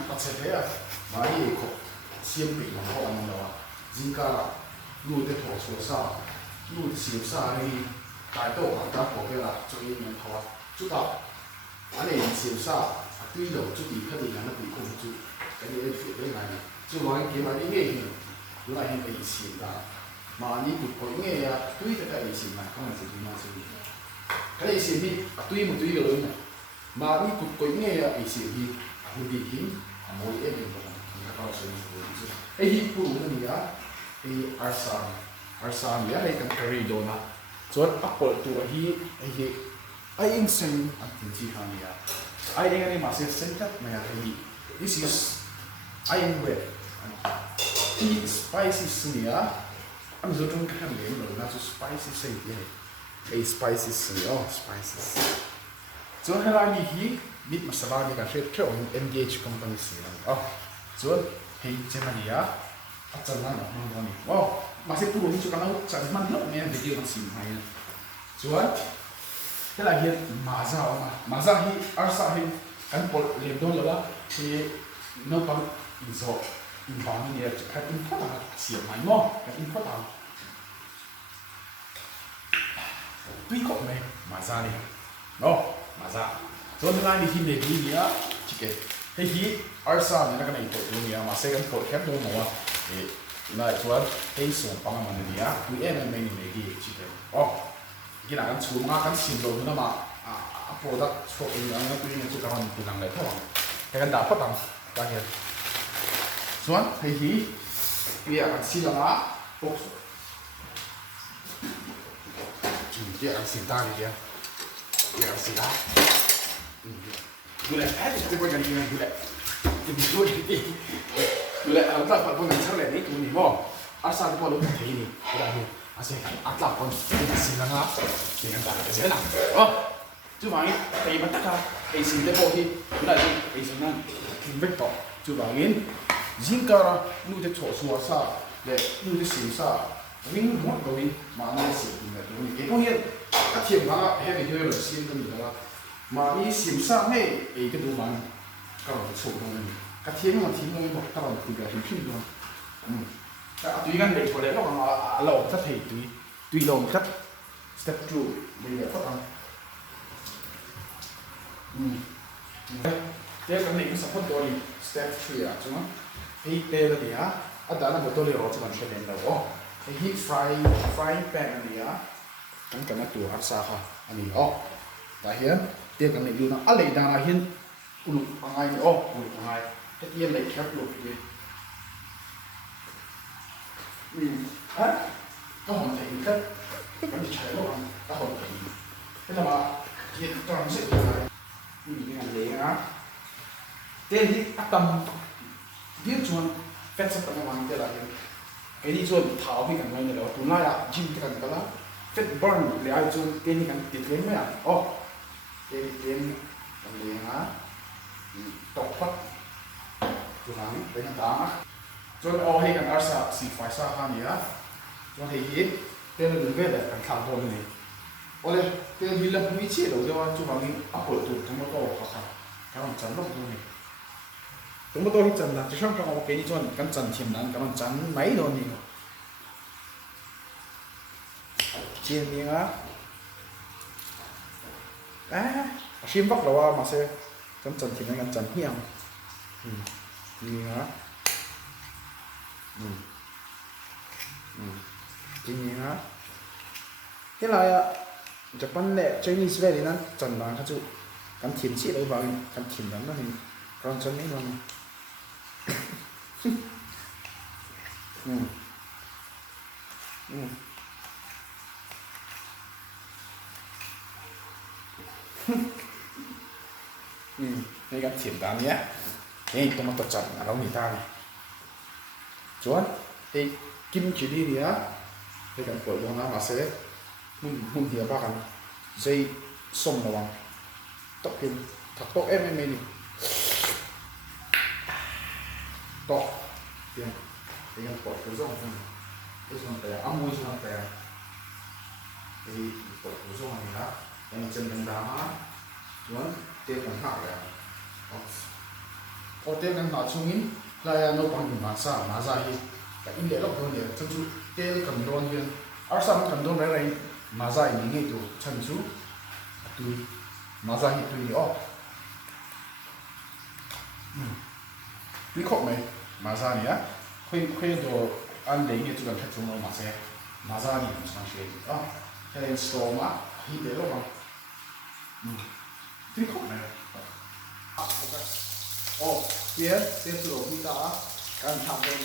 kan patse thế à mà đi khổ xiêm bị mà họ ăn đó dính cả nuôi cái thổ số sa nuôi xiêm sa đi tại tổ hàng ta có cái là cho nên mình thọ chút đó anh này xiêm sa tuy đầu chút đi cái gì là nó bị không chút cái này cái này chú nói cái mà đi nghe hiểu chú lại hiện cái xiêm đó mà đi cục có nghe tuy cái xiêm này không là gì mà gì cái này xiêm đi tuy một tuy rồi này mà đi cục có nghe cái xiêm đi không bị hiếm mỗi em đều có những cái sự ấy hi phụ nữ này cái arsan này cái curry đồ na cho apple tu hi ai in sen anh tin chi hàng này ai đang này mà sẽ sen chắc mà cái this is I am bread hi spices này anh dùng trong cái hàng này rồi na so spices này cái spices này spices cho hay là hi bit masala ni ka share thau engage company si lang chuan hei chemania achal na no ni wow ma se puro hi chu kana chan man no ne video man sim hai chuan hela hi maza hi arsa hi kan pol le don la hi no pang inzo in bang ni ka in pha si mai mo ka in pha ta tui ko me maza ni no maza cho nên là khi này đi nhá chỉ cái hay hi arsa này nó cái này tổ luôn nhá mà sẽ cái tổ khép luôn mà thì lại cho hay số bằng mà này nhá tụi em mình này đi chỉ cái cái là cái số mà cái xin đồ nó mà product số in nó tụi nó chỉ cần cái năng này thôi cái đáp phát tăng cái này xuống hay hi bây giờ cái xin là bốc chỉ cái xin ta đi kia cái xin ta gula itu bukan dengan gula gula tak apa pun yang salah ni tu ni mo asal pun lu tak ini gula ni asal atap pun silang ah dengan tak ada silang cuma ini tapi betul kan isi tu pun gula ni isi mana betul cuma ini jika lu tu cok suasa le lu tu simsa wing muat kawin mana sih ini tu ni itu kat tiap mana heavy tu lu sim tu ni lah mà đi xiêm sa này ấy cái đồ mà các bạn sổ đâu này cái thiên mà thiên nó bọc các bạn từ cái hình phim luôn tùy ngăn để có lẽ nó còn lẩu thắt thể tùy lẩu thắt step two bây giờ phát âm thế cái này cũng sắp tôi đi step three à chứ không cái tê là gì á đã là một tôi liệu cho bạn sẽ lên đầu cái heat frying pan này á cái này tủ áp sa ha anh ấy tại hiện tiền cái này luôn nó lấy đằng là hiện ulu angai ni ulu angai cái tiền lấy khép luôn vậy có hoàn thành cái vẫn chạy nó bằng có hoàn thành thế là mà hiện toàn sẽ là cái ngành đấy á tiền thì tâm biết chuan phép sắp tới mang tới là cái đi chuan tháo bị cái này là tụi nó là chim cái cái đó phép burn để ai chuan tiền cái tiền thế mấy à tiền làm gì hả tóc phát tụi hắn đấy là đá cho nên hay cần arsa si phải sa ha nhỉ cho nên hiện tên là cái là cần tham vốn này ôi tên vì là mỹ chế đầu cho chú bạn mình áp dụng tụi chúng nó to khó khăn các bạn chắn lắm thôi này chúng nó to hết chắn là chỉ trong một cái cho cần chắn thiểm năng các bạn chắn mấy rồi nhỉ chiên miếng á xiêm vắt đầu mà sẽ cắm chân thì nó cắm chân hiểm như hả cái gì hả thế là Japan lệ Chinese về thì nó chân là các chú cắm thiểm chỉ đâu vào cắm thiểm lắm nó thì còn chân ấy luôn đây cái thiểm đá nhé đây tôi mà tập trận ở đâu người ta này chuan đây kim chỉ đi á đây cái quẩy luôn á mà sẽ mun hiệp ba cái dây sông là bằng tóc kim thật tóc em này tóc tiền đây cái quẩy cái rong cái rong tè ấm môi rong tè đây quẩy cái rong này á đây chân đá chuan tiền còn hạ rồi hotel kan ma chungin laya no pang ma za hi ka in le lok don le chu chu tel kan don hian arsam kan don rai ma za ni nge tu chan chu tu ma za hi tu ni o đi khóc mày mà ra nhỉ khuya khuya đồ ăn đấy như chúng ta thấy chúng nó mà sẽ mà ra nhỉ sáng sớm à hay store mà hi để đâu mà đi khóc mày ô kia tiếp tục đi ta ăn thằng đây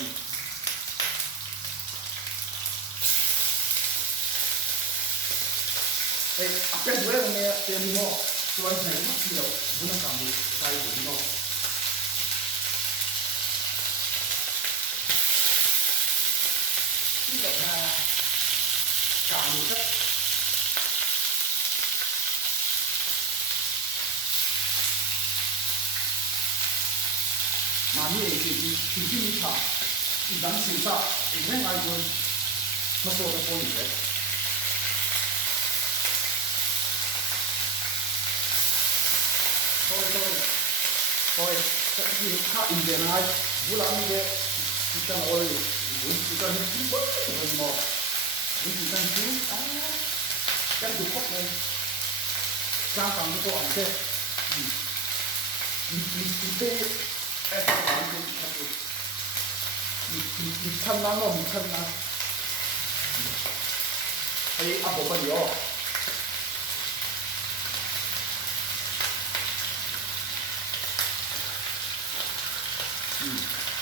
ê cái đuôi này nghe tiền đi mua tôi này mất nhiều muốn làm gì tay đi mua như vậy là cả một chất mà như vậy thì như thả thì đáng sinh ra thì ngay ngay luôn mà số là con gì đấy thôi cái gì khác in tiền này vũ làm như vậy chỉ cần ôi chỉ cần những cái bất kỳ gì mà chỉ cần chú cái dục khóc này trang phẳng cái câu ảnh thế thì em làm cái thật rồi thì thân lắm rồi thân lắm hay áp bộ bao nhiêu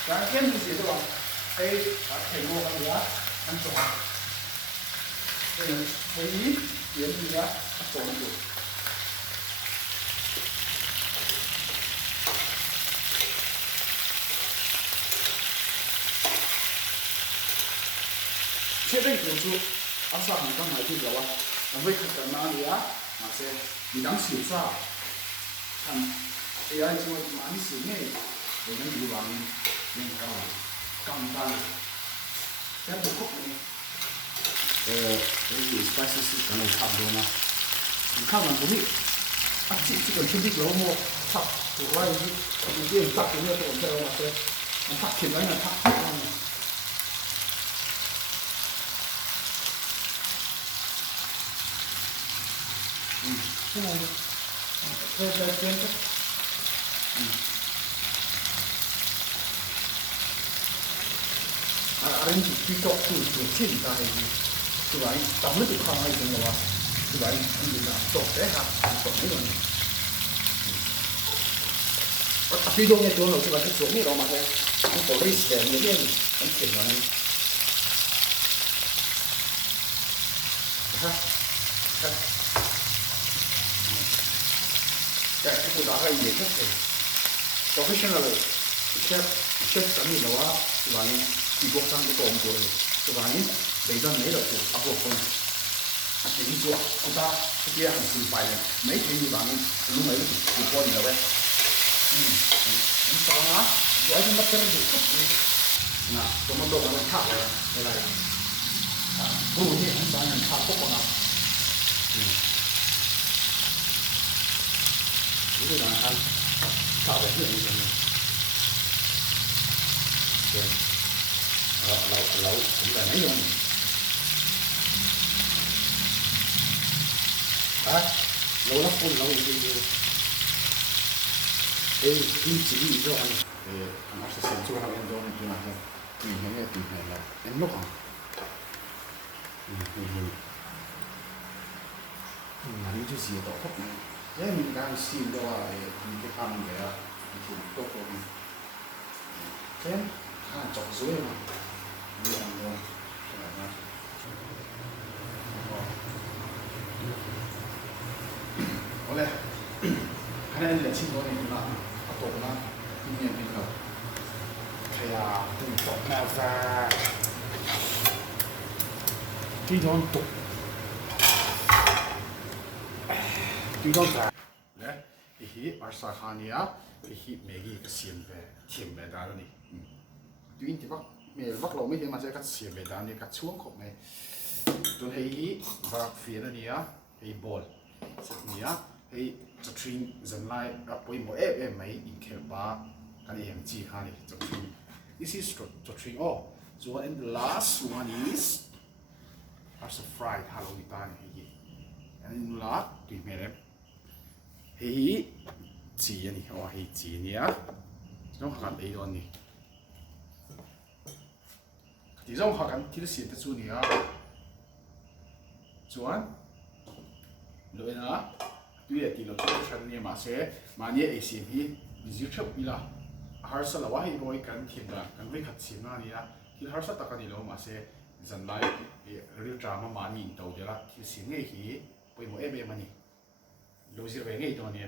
cái kiến gì thế bạn đây thầy mua cái gì á ăn trộn đây là thấy kiến gì á trộn được chế biến kiểu chú ăn sao mình có mấy thứ đâu á với khách hàng nào đi á mà sẽ bị đắng xỉu sao thằng AI chú mà ăn xỉu nghe để nó bị vàng nên cầm ta cái bộ khúc này cái gì spicy cái này thầm luôn mà mình không làm cái gì chỉ cần chuẩn bị lỗ mua thập của ai gì mình đi tập cái này tôi sẽ làm cái mình thập thì nói là thập cái này về trên cái aren't you talk to chin ta hay tu ai tao mới được không ai cũng là tu ai anh đi làm tốt đấy ha tốt đấy rồi tập video nghe tôi nói chứ là cái chỗ này đó mà thôi anh có lấy để những cái anh chuyển vào này ha cái cô đã hay gì hết rồi professional chef cái gì đó tu ai đi quốc sang cái công rồi, các bạn ấy bây giờ mấy rồi áp dụng con, cái gì做，chúng ta cái kia hàng xịn phải này, mấy cái gì bạn lúc mấy cái con gì đâu vậy, chúng ta á, gọi chúng ta cái gì chút, nè, chúng ta đồ nó thắt rồi, đây này, bù thì chúng ta nhận thắt tốt nào, cái này là ăn, thắt để hiện như này, lẩu cũng là mấy luôn lẩu lóc con lẩu gì kim chỉ cho anh anh sẽ xem cho anh đó này là mình nghe tìm này là em lúc à mình chỉ gì đó không thế mình đang xem đó là mình cái ăn cái mình tốt rồi thế chọc dưới mà đi ăn luôn có lẽ hai anh là xin lỗi này là học tổ mà kinh nghiệm mình là thầy từng chọn nào ra cái đó tục cái đó ra đấy thì ở xã Khania thì mấy cái xiêm về đó này tuyến thì bắc lộ mấy cái mà sẽ cắt xiêm về đó này cắt xuống khúc này rồi thì và phía này á thì bol sắp này á thìจะทรีนจันไล่กับไปหมดเอ๊ะไม่อินเคลบ้า kan em chi kha ni chok three this is chok three oh so and the last one is as a fried hello ni ta ni hi and la ti mere hi chi ani oh hi chi ni a nó kan ei don ni thì giống họ cần thil xịt chú nhỉ chuan lỗi na tuy là kilo chút chân nhưng mà sẽ mà nhẹ ấy xịt thì dữ chấp đi là har sa lawa hi rồi cần thịt là cần với khát xịt na đi là thì har sa ta cần đi lâu mà sẽ dần lại real drama mà nhìn đầu đi là thì xịt ngay khi bây giờ em mà nhỉ lâu giờ về ngay đó nhỉ